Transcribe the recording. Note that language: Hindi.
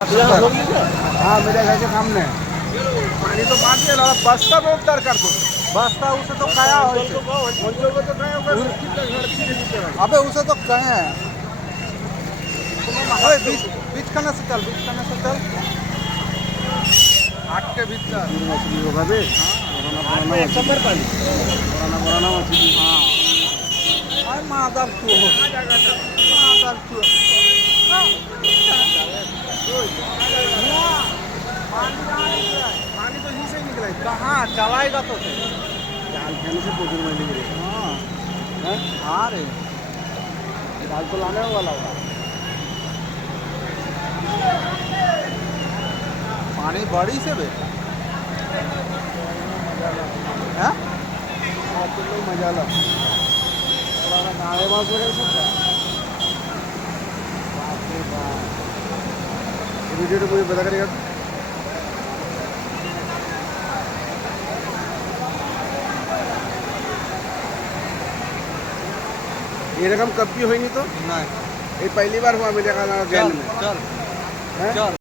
हाँ मेरे घर के सामने पानी तो बांध के बस्ता को उतार कर दो बस्ता उसे तो काया हो अबे उसे तो कहे हैं अबे बीच खाने से चल आठ के भीतर मछली होगा बे पुराना मछली हाँ अरे मादर तू पानी तो यहीं से ही निकला है कहाँ चलाएगा तो जाल खेलने से पोखर में निकले हाँ हाँ रे जाल तो लाने वाला होगा पानी बड़ी से बे हैं तुम लोग मजा लो नाले बास वगैरह सब वीडियो तो मुझे पता करेगा ये रकम कब भी हुई नहीं तो नहीं ये पहली बार हुआ मेरे खाना जैन में चल